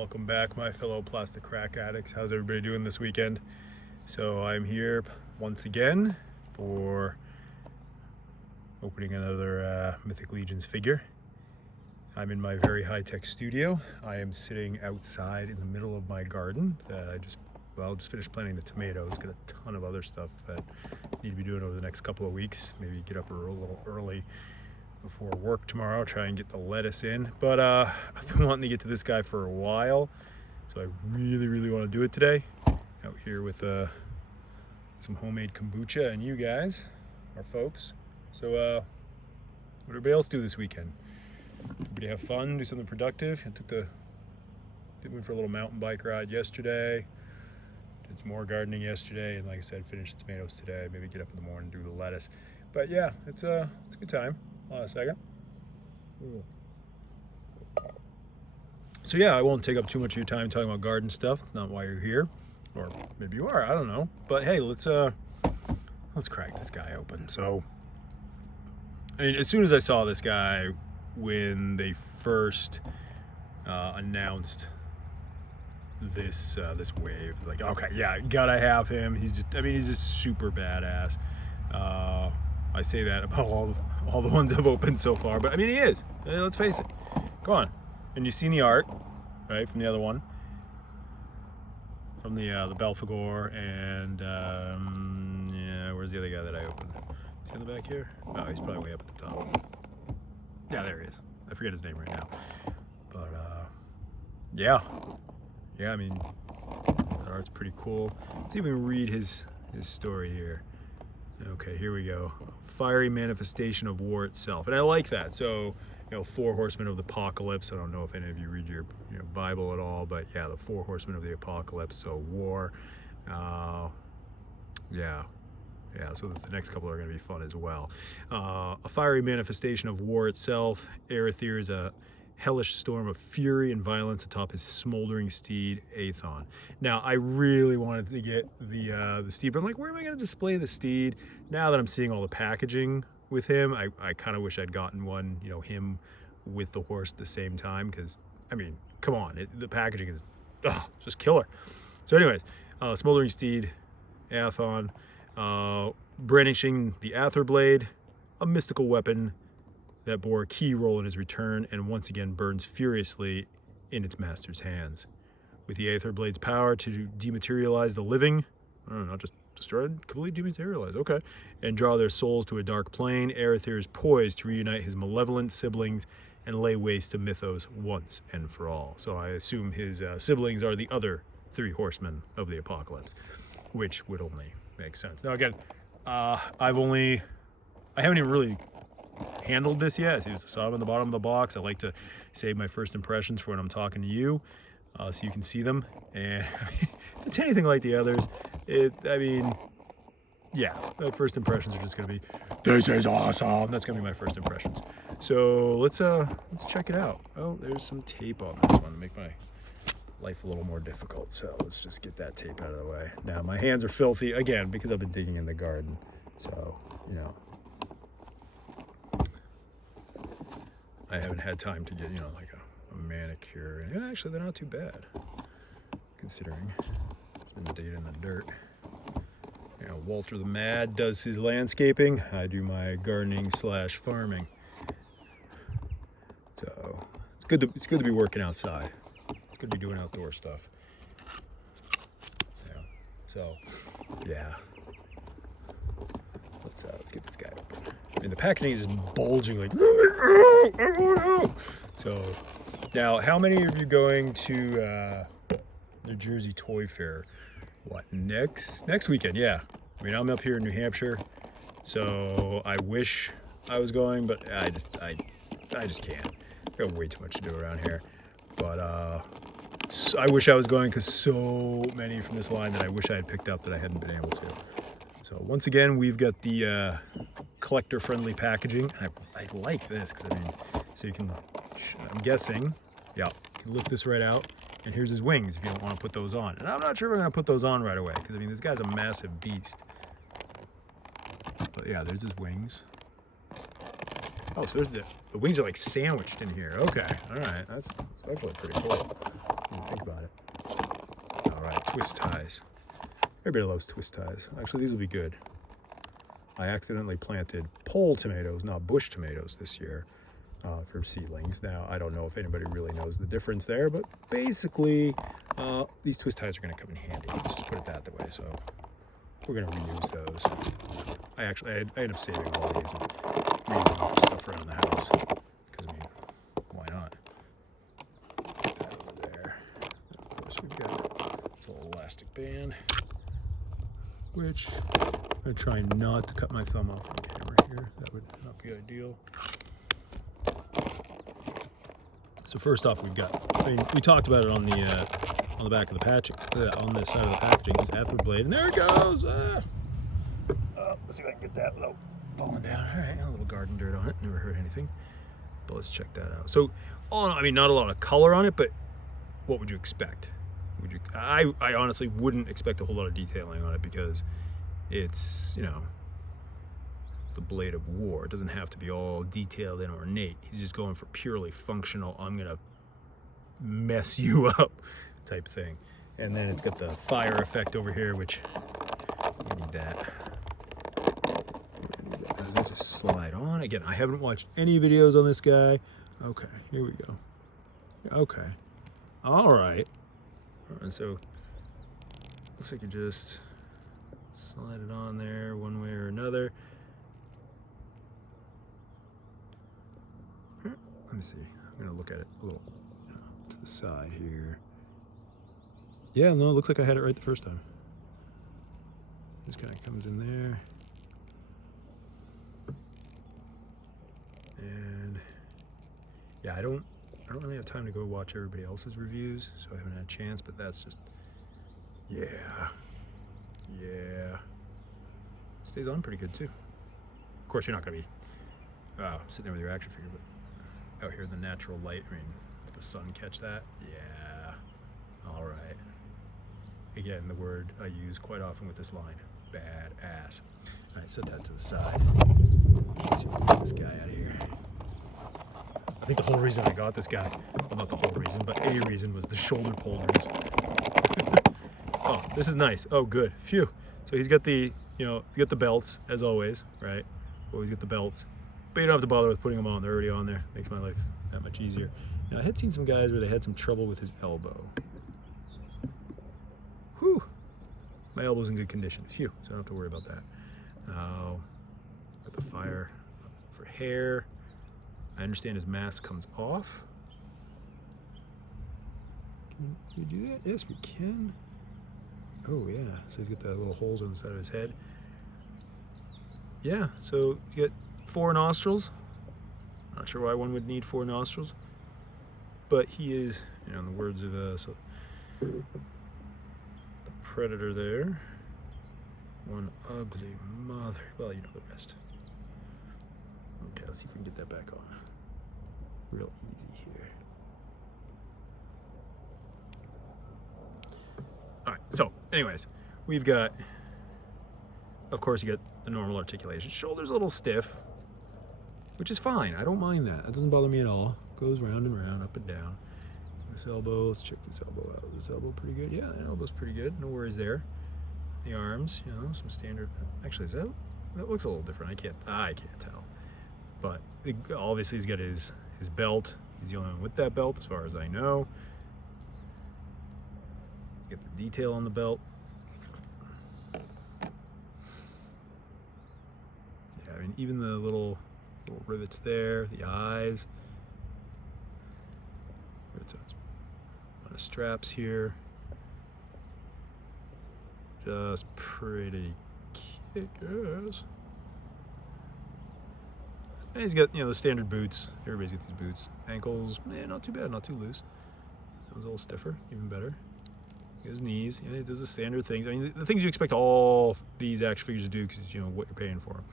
Welcome back, my fellow plastic crack addicts. How's everybody doing this weekend? So I'm here once again for opening another Mythic Legions figure. I'm in my very high-tech studio. I am sitting outside in the middle of my garden. I just finished planting the tomatoes. Got a ton of other stuff that I need to be doing over the next couple of weeks. Maybe get up a little early before work tomorrow, try and get the lettuce in. But I've been wanting to get to this guy for a while, so I really want to do it today. Out here with some homemade kombucha and you guys, our folks. So what did everybody else do this weekend? Everybody have fun, do something productive? I went for a little mountain bike ride yesterday, did some more gardening yesterday, and like I said, finished the tomatoes today. Maybe get up in the morning and do the lettuce. But yeah, it's a good time. Hold on a second. So yeah, I won't take up too much of your time talking about garden stuff. It's not why you're here, or maybe you are. I don't know. But hey, let's crack this guy open. So, I mean, as soon as I saw this guy when they first announced this wave, like, okay, yeah, gotta have him. He's just super badass. I say that about all the ones I've opened so far, but I mean, he is. Let's face it. Go on. And you've seen the art, right, from the other one, from the Belphegor, and yeah, where's the other guy that I opened? Is he in the back here? Oh, he's probably way up at the top. Yeah, there he is. I forget his name right now, but yeah. I mean, that art's pretty cool. Let's see if we can read his story here. Okay, here we go. Fiery manifestation of war itself. And I like that. So, 4 horsemen of the apocalypse. I don't know if any of you read your Bible at all, but yeah, the 4 horsemen of the apocalypse. So war. Yeah, so the next couple are going to be fun as well. A fiery manifestation of war itself. Arethyr is a hellish storm of fury and violence atop his smoldering steed, Arethyr. Now, I really wanted to get the steed, but I'm like, where am I going to display the steed? Now that I'm seeing all the packaging with him, I kind of wish I'd gotten one, him with the horse at the same time, because, I mean, come on, the packaging is just killer. So anyways, smoldering steed, Arethyr, brandishing the Arethyr blade, a mystical weapon that bore a key role in his return and once again burns furiously in its master's hands. With the Arethyr blade's power to dematerialize the living, not just destroy it, completely dematerialize, okay, and draw their souls to a dark plane, Arethyr is poised to reunite his malevolent siblings and lay waste to Mythos once and for all. So I assume his siblings are the other 3 horsemen of the apocalypse, which would only make sense. Now again, I haven't even really handled this yet. So you saw him in the bottom of the box. I like to save my first impressions for when I'm talking to you, so you can see them. And if it's anything like the others, yeah, my first impressions are just gonna be, this is awesome. That's gonna be my first impressions. So let's check it out. Oh, there's some tape on this one to make my life a little more difficult. So let's just get that tape out of the way. Now my hands are filthy again because I've been digging in the garden. So I haven't had time to get, like a manicure. And actually, they're not too bad, considering I've been digging in the dirt. Walter the Mad does his landscaping. I do my gardening / farming. So it's good to be working outside. It's good to be doing outdoor stuff. Yeah. So yeah. Let's get this guy open. And the packaging is just bulging like, so now how many of you going to New Jersey Toy Fair? What, next weekend? Yeah, I mean, I'm up here in New Hampshire, so I wish I was going, but I just can't. I got way too much to do around here. But I wish I was going, because so many from this line that I wish I had picked up that I hadn't been able to. So once again, we've got the collector-friendly packaging. I like this because, so you can, I'm guessing, yeah, you can lift this right out, and here's his wings if you don't want to put those on. And I'm not sure if I'm going to put those on right away because, this guy's a massive beast. But yeah, there's his wings. Oh, so there's the wings are like sandwiched in here. Okay, all right, that's actually pretty cool. I didn't think twist ties. Everybody loves twist ties. Actually, these will be good. I accidentally planted pole tomatoes, not bush tomatoes this year for seedlings. Now, I don't know if anybody really knows the difference there, but basically, these twist ties are going to come in handy. Let's just put it that way. So we're going to reuse those. I ended up saving all these and reusing stuff around the house. Because, I mean, why not? Put that over there. And of course, we've got this little elastic band, which I'm going to try not to cut my thumb off on camera here. That would not be ideal. So first off, we've got, I mean, we talked about it on the back of the patch, on this side of the packaging, is Arethyr blade, and there it goes! Let's see if I can get that without falling down. All right, a little garden dirt on it, never hurt anything. But let's check that out. So, I mean, not a lot of color on it, but what would you expect? I honestly wouldn't expect a whole lot of detailing on it because it's, you know, it's the blade of war. It doesn't have to be all detailed and ornate. He's just going for purely functional, I'm gonna mess you up type thing. And then it's got the fire effect over here, which you need that. Does it just slide on? Again, I haven't watched any videos on this guy. Okay, here we go. Okay, all right. And so looks like you just slide it on there one way or another. Let me see. I'm gonna look at it a little, you know, to the side here. Yeah, no, it looks like I had it right the first time. Just kind of comes in there. And yeah, I don't really have time to go watch everybody else's reviews, so I haven't had a chance, but that's just, yeah. Stays on pretty good too. Of course, you're not gonna be sitting there with your action figure, but out here in the natural light, I mean, if the sun catch that, yeah, all right. Again, the word I use quite often with this line, badass. All right, set that to the side. Let's see if we can get this guy out of here. I think the whole reason I got this guy, well, not the whole reason, but a reason was the shoulder pullers. Oh, this is nice. Oh, good. Phew. So he's got the, you know, you got the belts, as always, right? Always get the belts. But you don't have to bother with putting them on. They're already on there. Makes my life that much easier. Now, I had seen some guys where they had some trouble with his elbow. Whew. My elbow's in good condition. Phew. So I don't have to worry about that. Now, got the fire for hair. I understand his mask comes off. Can we do that? Yes, we can. Oh, yeah. So he's got the little holes on the side of his head. Yeah, so he's got 4 nostrils. Not sure why one would need 4 nostrils. But he is, you know, in the words of the Predator there, one ugly mother. Well, you know the rest. Okay, let's see if we can get that back on. Real easy here. All right, so anyways, we've got, of course, you get the normal articulation. Shoulder's a little stiff, which is fine. I don't mind that. That doesn't bother me at all. Goes round and round, up and down. This elbow, let's check this elbow out. This elbow pretty good. Yeah, that elbow's pretty good. No worries there. The arms, you know, some standard. Actually, is that looks a little different. I can't tell. But obviously he's got his belt. He's the only one with that belt, as far as I know. Get the detail on the belt. Yeah, I mean, even the little rivets there, the eyes. Where it's on the straps here. Just pretty kick-ass. And he's got, you know, the standard boots. Everybody's got these boots. Ankles, not too bad, not too loose. That one's a little stiffer, even better. His knees, he does the standard things. I mean, the things you expect all these action figures to do, because you know what you're paying for them.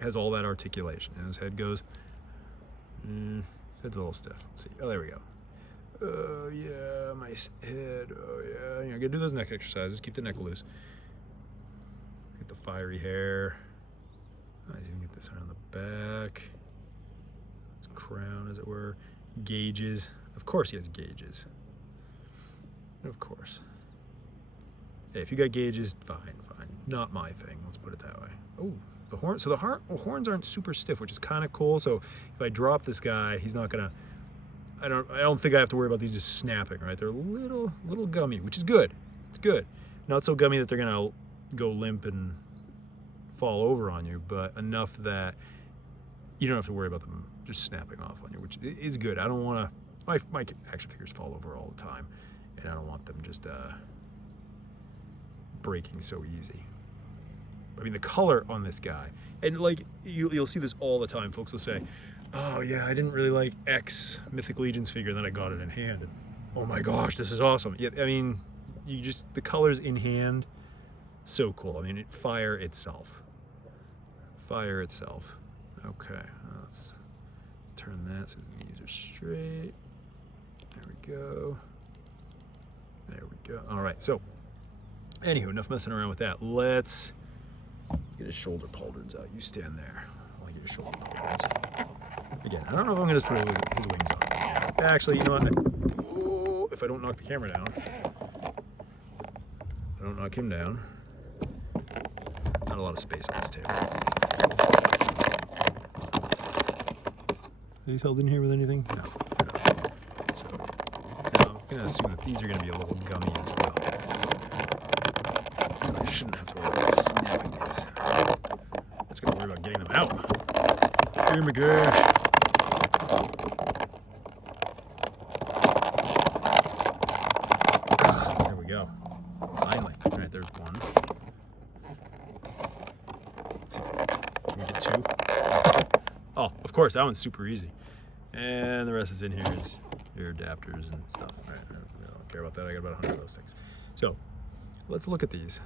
Has all that articulation. And his head goes, head's a little stiff. Let's see. Oh, there we go. Oh yeah, my head. Oh yeah. You know, gotta do those neck exercises. Keep the neck loose. Get the fiery hair. Nice. You can get this around the back. His crown, as it were. Gauges. Of course, he has gauges. of course. Hey, if you got gauges, fine. Not my thing, let's put it that way. Oh, the horn. So the horns aren't super stiff, which is kind of cool. So if I drop this guy, he's not gonna. I don't think I have to worry about these just snapping, right? They're a little gummy, which is good. It's good. Not so gummy that they're gonna go limp and fall over on you, but enough that you don't have to worry about them just snapping off on you, which is good. I don't want to. My action figures fall over all the time, and I don't want them just breaking so easy. I mean, the color on this guy, and like you'll see this all the time. Folks will say, "Oh yeah, I didn't really like X Mythic Legions figure," and then I got it in hand, and oh my gosh, this is awesome. Yeah, I mean, the colors in hand, so cool. I mean, fire itself. Okay, let's turn that so the knees are straight. There we go. All right, so anywho, enough messing around with that. Let's get his shoulder pauldrons out. You stand there. I'll get your shoulder pauldrons. Again, I don't know if I'm gonna just put his wings on. Actually, you know what? If I don't knock the camera down, I don't knock him down. Not a lot of space on this table. Are these held in here with anything? No, they're not. So now I'm gonna assume that these are gonna be a little gummy as well. So I shouldn't have to worry about snapping these. I'm just gonna worry about getting them out. Here we go. There we go. Finally. All right, there's one. Let's see. Can we get two? Oh, of course, that one's super easy. And the rest is in here is your adapters and stuff. All right, I don't care about that. I got about 100 of those things. So let's look at these.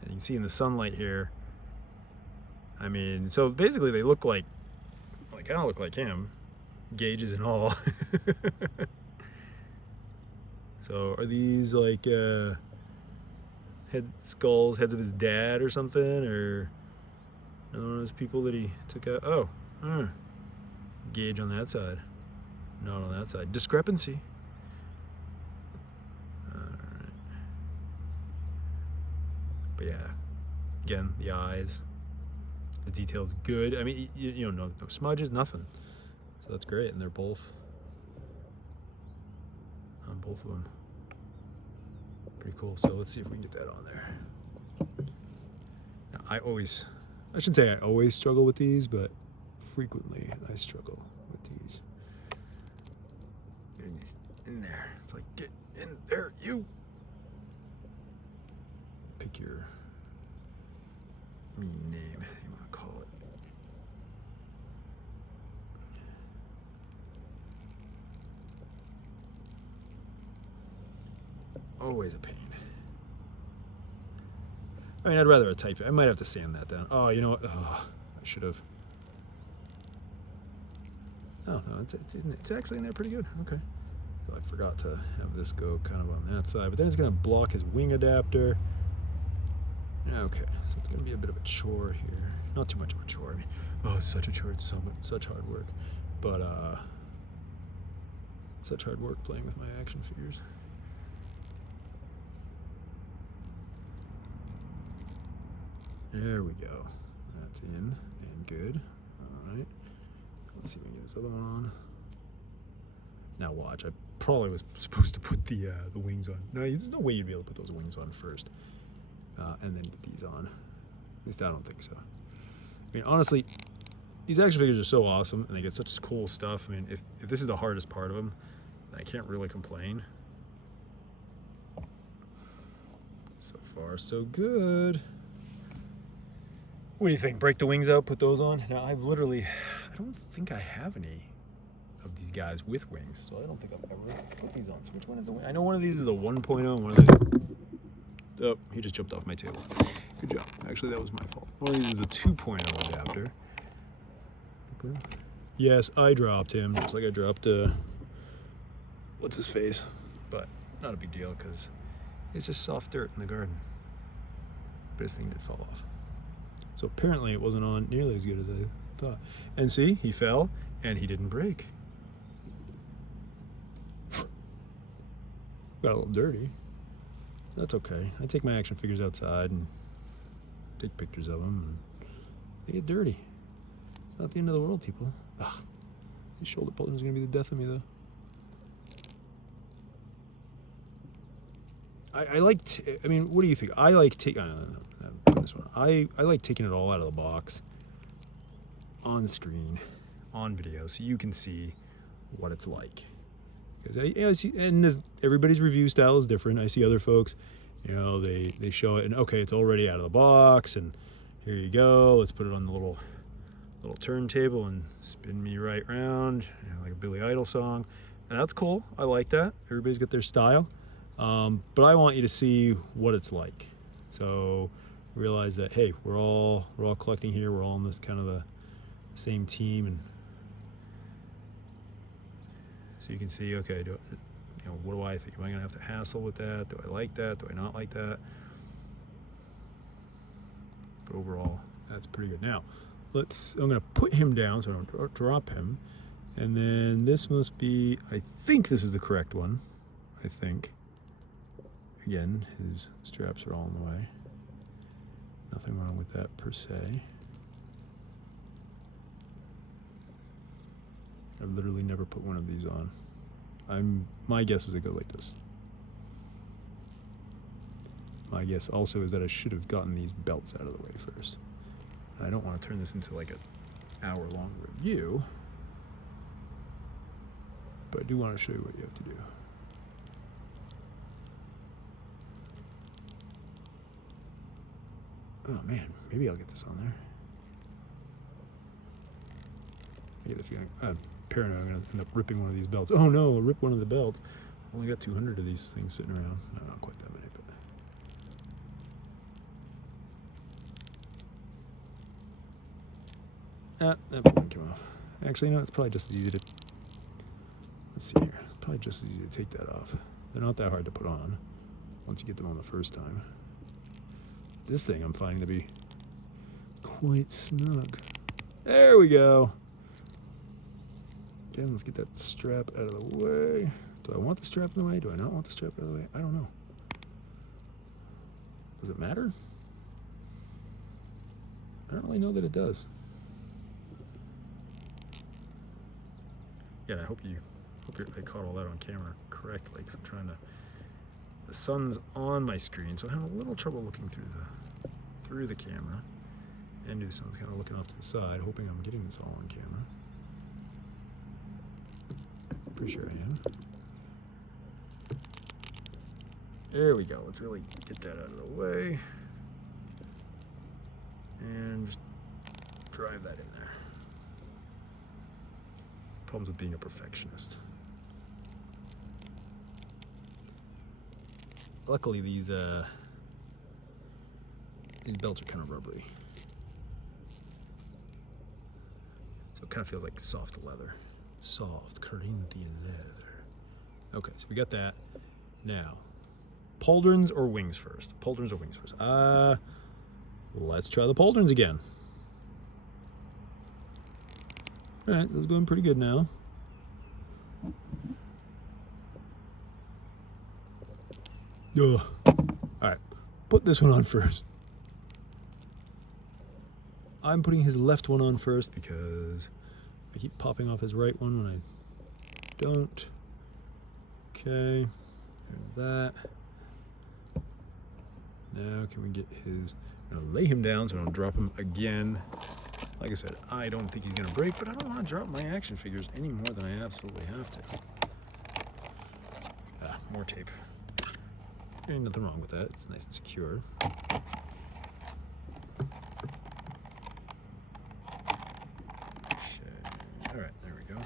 And you can see in the sunlight here, I mean, so basically they look like, they kind of look like him, gauges and all. So are these like heads of his dad or something, or one of those people that he took out? Oh, gauge on that side, not on that side. Discrepancy. All right. But yeah, again, the eyes, the detail's good. I mean, you know, no smudges, nothing. So that's great, and they're both on both of them. Pretty cool. So let's see if we can get that on there. Now, I shouldn't say I always struggle with these, but frequently I struggle with these. Getting these in there. It's like, get in there, you. Pick your mean name, you want to call it. Always a pain. I mean, I'd rather a tight fit. I might have to sand that down. Oh, you know what? Oh, I should have. Oh, no, it's actually in there pretty good. Okay. So I forgot to have this go kind of on that side, but then it's going to block his wing adapter. Okay, so it's going to be a bit of a chore here. Not too much of a chore. I mean, oh, it's such a chore. It's such hard work. But, such hard work playing with my action figures. There we go. That's in and good. All right. Let's see if we can get this other one on. Now watch. I probably was supposed to put the wings on. No, there's no way you'd be able to put those wings on first, and then get these on. At least I don't think so. I mean, honestly, these action figures are so awesome, and they get such cool stuff. I mean, if this is the hardest part of them, I can't really complain. So far, so good. What do you think? Break the wings out, put those on? Now, I don't think I have any of these guys with wings, so I don't think I've ever put these on. So which one is the wing? I know one of these is the 1.0, and one of these... Oh, he just jumped off my table. Good job. Actually, that was my fault. One of these is a 2.0 adapter. Yes, I dropped him, just like I dropped, what's his face? But not a big deal, because it's just soft dirt in the garden. But this thing did fall off. So apparently it wasn't on nearly as good as I thought. And see, he fell and he didn't break. Got a little dirty. That's okay. I take my action figures outside and take pictures of them, and they get dirty. It's not the end of the world, people. Ugh. These shoulder pauldrons are gonna be the death of me, though. I like. I mean, what do you think? I like taking this one. I like taking it all out of the box, on screen, on video, so you can see what it's like. Because I see, and everybody's review style is different. I see other folks, you know, they show it and okay, it's already out of the box, and here you go. Let's put it on the little turntable and spin me right round, you know, like a Billy Idol song. And that's cool. I like that. Everybody's got their style, but I want you to see what it's like. So realize that hey, we're all collecting here. We're all in this kind of the same team, and so you can see, okay, you know, what do I think? Am I gonna have to hassle with that? Do I like that? Do I not like that? But overall, that's pretty good. Now, I'm gonna put him down so I don't drop him. And then this must be, I think this is the correct one. I think. Again, his straps are all in the way. Nothing wrong with that per se. I've literally never put one of these on. My guess is it goes like this. My guess also is that I should have gotten these belts out of the way first. I don't want to turn this into like an hour-long review, but I do want to show you what you have to do. Oh man, maybe I'll get this on there. I get the feeling I'm paranoid I'm going to end up ripping one of these belts. Oh no, I'll rip one of the belts. I only got 200 of these things sitting around. No, not quite that many, but... that one came off. Actually, no, it's probably just as easy to... Let's see here. It's probably just as easy to take that off. They're not that hard to put on once you get them on the first time. This thing I'm finding to be quite snug. There we go. Again, let's get that strap out of the way. Do I want the strap in the way? Do I not want the strap out of the way? I don't know. Does it matter? I don't really know that it does. Yeah, I hope I caught all that on camera correctly, because I'm trying to... The sun's on my screen, so I have a little trouble looking through the camera. And so I'm kind of looking off to the side, hoping I'm getting this all on camera. Pretty sure I am. There we go. Let's really get that out of the way. And just drive that in there. Problems with being a perfectionist. Luckily, these belts are kind of rubbery. So it kind of feels like soft leather. Soft Corinthian leather. Okay, so we got that. Now, pauldrons or wings first? Pauldrons or wings first? Let's try the pauldrons again. All right, this is going pretty good now. Ugh. All right, put this one on first. I'm putting his left one on first because I keep popping off his right one when I don't. Okay, there's that. Now can we get his... I'm gonna lay him down so I don't drop him again. Like I said, I don't think he's gonna break, but I don't want to drop my action figures any more than I absolutely have to. More tape. Ain't nothing wrong with that. It's nice and secure. All right, there we go.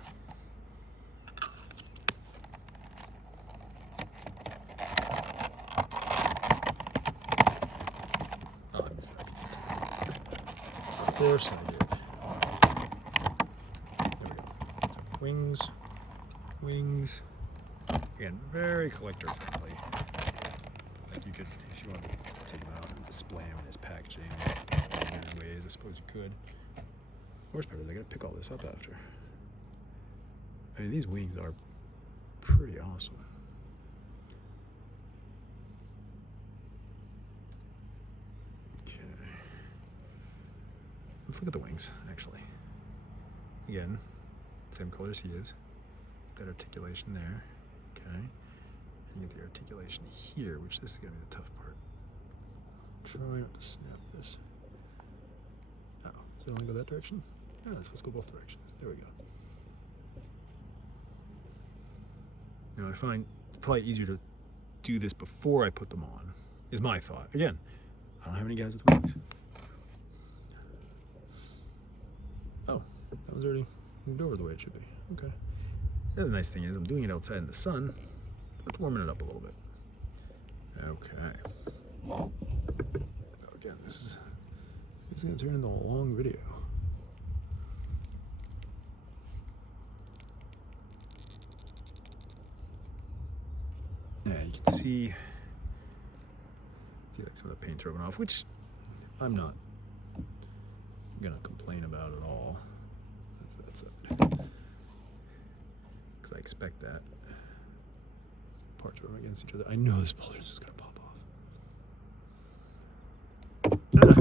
Oh, I missed that piece. Of course I did. There we go. So wings. Again, very collector friendly. Like you could, if you want to take them out and display them in his packaging in weird ways, I suppose you could. Worst part is I gotta pick all this up after. I mean, these wings are pretty awesome. let's look at the wings, actually. Again, same color as he is. That articulation there, okay? And get the articulation here, which this is gonna be the tough part. Try not to snap this. Oh, does it only go that direction? Yeah, let's go both directions. There we go. Now I find it's probably easier to do this before I put them on, is my thought. Again, I don't have any guys with wings. Oh, that was already moved over the way it should be. Okay. The other nice thing is I'm doing it outside in the sun. Let's warming it up a little bit. Okay. So again, this is gonna turn into a long video. Yeah, you can see like some of the paint's rubbing off, which I'm not gonna complain about at all. That's it. Because I expect that. Parts rubbing against each other. I know this boulder is gonna pop off. Ah,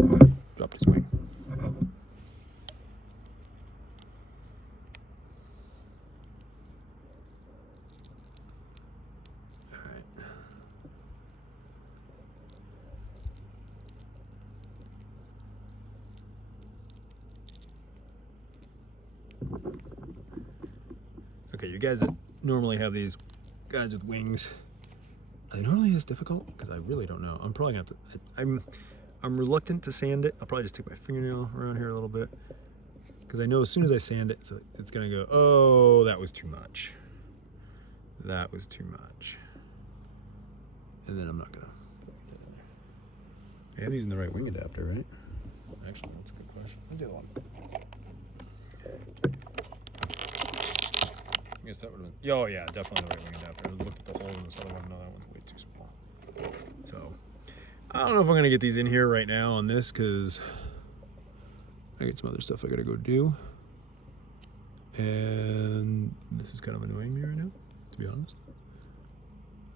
dropped his wing. Okay, you guys that normally have these guys with wings, are they normally this difficult? Because I really don't know. I'm probably gonna have to. I'm reluctant to sand it. I'll probably just take my fingernail around here a little bit, because I know as soon as I sand it, it's gonna go. Oh, that was too much. That was too much. And then I'm not gonna. I'm using the right wing adapter, right? Actually, that's a good question. I'll do the one. I guess that would have been. Oh yeah, definitely the right wing adapter. Look at the hole in this other one. No, that one's way too small. So I don't know if I'm gonna get these in here right now on this, because I got some other stuff I gotta go do, and this is kind of annoying me right now, to be honest.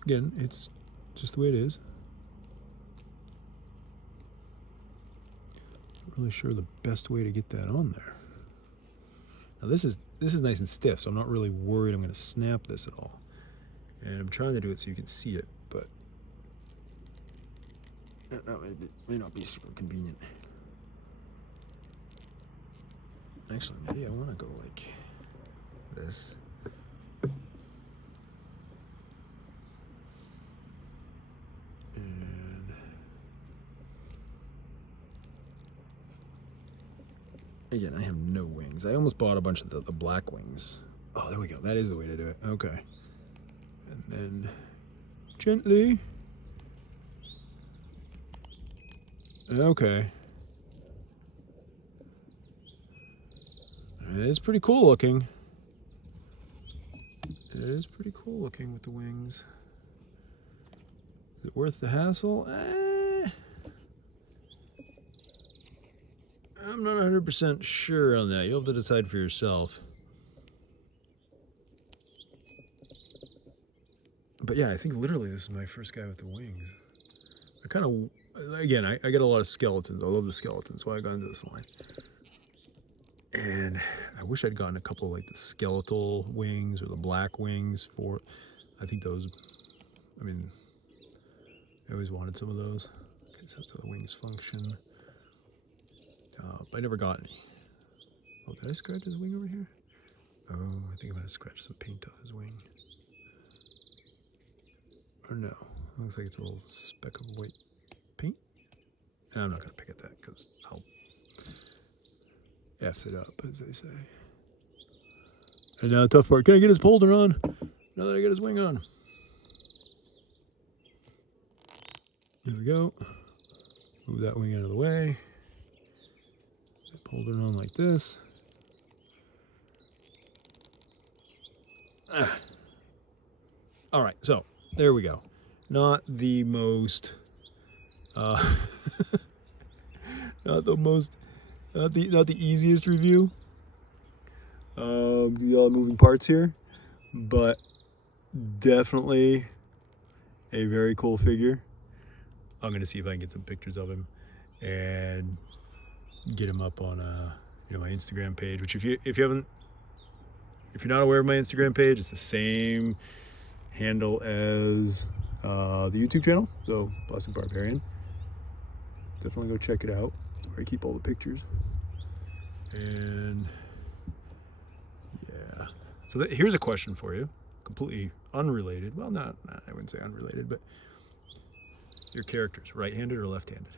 Again, it's just the way it is. Not really sure the best way to get that on there. Now this is nice and stiff, so I'm not really worried I'm going to snap this at all. And I'm trying to do it so you can see it, but that may not be super convenient. Actually, maybe I want to go like this. And again, I have no wings. I almost bought a bunch of the black wings. Oh, there we go. That is the way to do it. Okay. And then gently. Okay. It is pretty cool looking. It is pretty cool looking with the wings. Is it worth the hassle? I'm not 100% sure on that. You'll have to decide for yourself. But yeah, I think literally this is my first guy with the wings. I kind of, again, I get a lot of skeletons. I love the skeletons, so I got into this line. And I wish I'd gotten a couple like the skeletal wings or the black wings for, I think those, I mean, I always wanted some of those, because that's how the wings function. But I never got any. Oh, did I scratch his wing over here? Oh, I think I'm gonna scratch some paint off his wing. Or no, it looks like it's a little speck of white paint. And I'm not gonna pick at that because I'll F it up, as they say. And now the tough part, can I get his polder on? Now that I got his wing on. There we go. Move that wing out of the way. Polder on like this. All right, so there we go. Not the most, not the easiest review. The all moving parts here, but definitely a very cool figure. I'm gonna see if I can get some pictures of him and get him up on my Instagram page, which if you're not aware of my Instagram page, it's the same handle as the YouTube channel, so Plastic Barbarian. Definitely go check it out. That's where I keep all the pictures. And yeah, so here's a question for you, completely unrelated. Well, I wouldn't say unrelated, but your characters, right-handed or left-handed?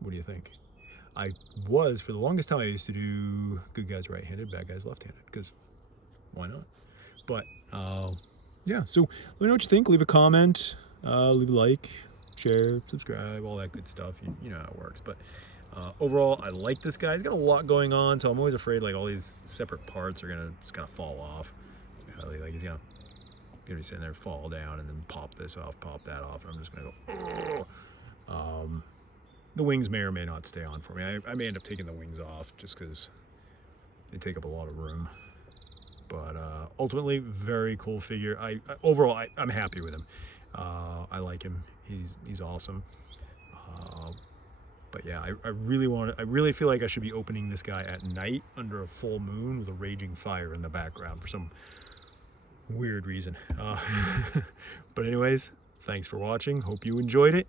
What do you think? For the longest time, I used to do good guys right-handed, bad guys left-handed, because why not? But yeah, so let me know what you think. Leave a comment, leave a like, share, subscribe, all that good stuff. You know how it works. But overall, I like this guy. He's got a lot going on, so I'm always afraid like all these separate parts are just gonna fall off. Like he's gonna be sitting there, fall down, and then pop this off, pop that off, and I'm just gonna go. The wings may or may not stay on for me. I may end up taking the wings off just because they take up a lot of room. But ultimately, very cool figure. Overall, I'm happy with him. I like him. He's awesome. But yeah, I really feel like I should be opening this guy at night under a full moon with a raging fire in the background for some weird reason. But anyways, thanks for watching. Hope you enjoyed it.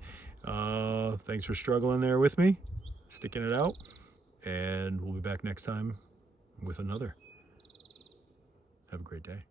Thanks for struggling there with me, sticking it out, and we'll be back next time with another. Have a great day.